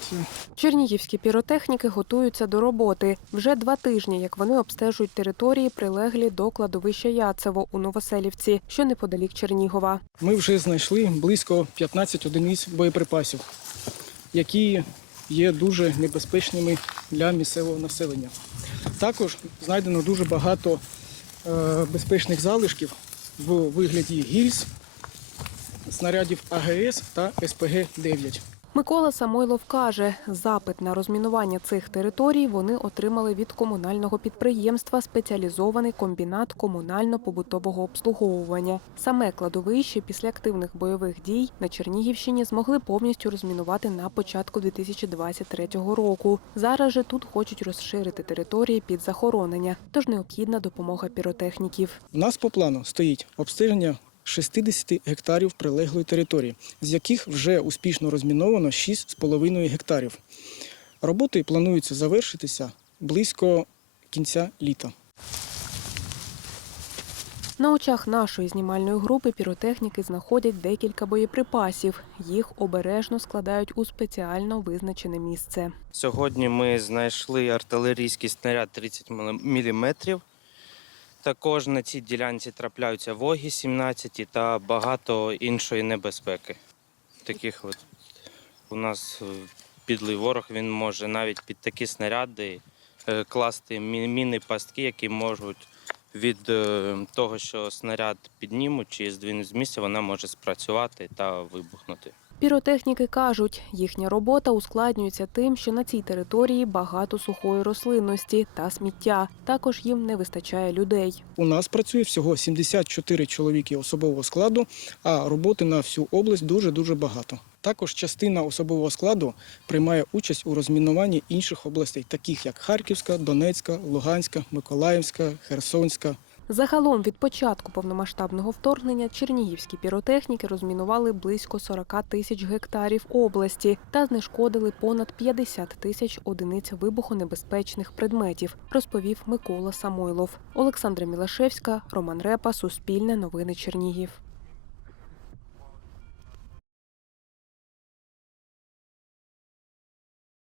інформацію. Чернігівські піротехніки готуються до роботи. Вже два тижні, як вони обстежують території, прилеглі до кладовища Яцево у Новоселівці, що неподалік Чернігова. Ми вже знайшли близько 15 одиниць боєприпасів, які є дуже небезпечними для місцевого населення. Також знайдено дуже багато е, безпечних залишків в вигляді гільз, снарядів АГС та СПГ-9. Микола Самойлов каже, запит на розмінування цих територій вони отримали від комунального підприємства спеціалізований комбінат комунально-побутового обслуговування. Саме кладовище після активних бойових дій на Чернігівщині змогли повністю розмінувати на початку 2023 року. Зараз же тут хочуть розширити території під захоронення, тож необхідна допомога піротехніків. У нас по плану стоїть обстеження 60 гектарів прилеглої території, з яких вже успішно розміновано 6,5 гектарів. Роботи плануються завершитися близько кінця літа. На очах нашої знімальної групи піротехніки знаходять декілька боєприпасів. Їх обережно складають у спеціально визначене місце. Сьогодні ми знайшли артилерійський снаряд 30 мм. Також на цій ділянці трапляються воги 17 та багато іншої небезпеки. Таких от у нас е, підлий ворог він може навіть під такі снаряди е, класти міни пастки, які можуть від е, того, що снаряд піднімуть чи здвинуть з місця, вона може спрацювати та вибухнути. Піротехніки кажуть, їхня робота ускладнюється тим, що на цій території багато сухої рослинності та сміття. Також їм не вистачає людей. У нас працює всього 74 чоловіки особового складу, а роботи на всю область дуже-дуже багато. Також частина особового складу приймає участь у розмінуванні інших областей, таких як Харківська, Донецька, Луганська, Миколаївська, Херсонська. Загалом від початку повномасштабного вторгнення чернігівські піротехніки розмінували близько 40 тисяч гектарів області та знешкодили понад 50 тисяч одиниць вибухонебезпечних предметів, розповів Микола Самойлов. Олександра Мілашевська, Роман Репа, Суспільне новини Чернігів.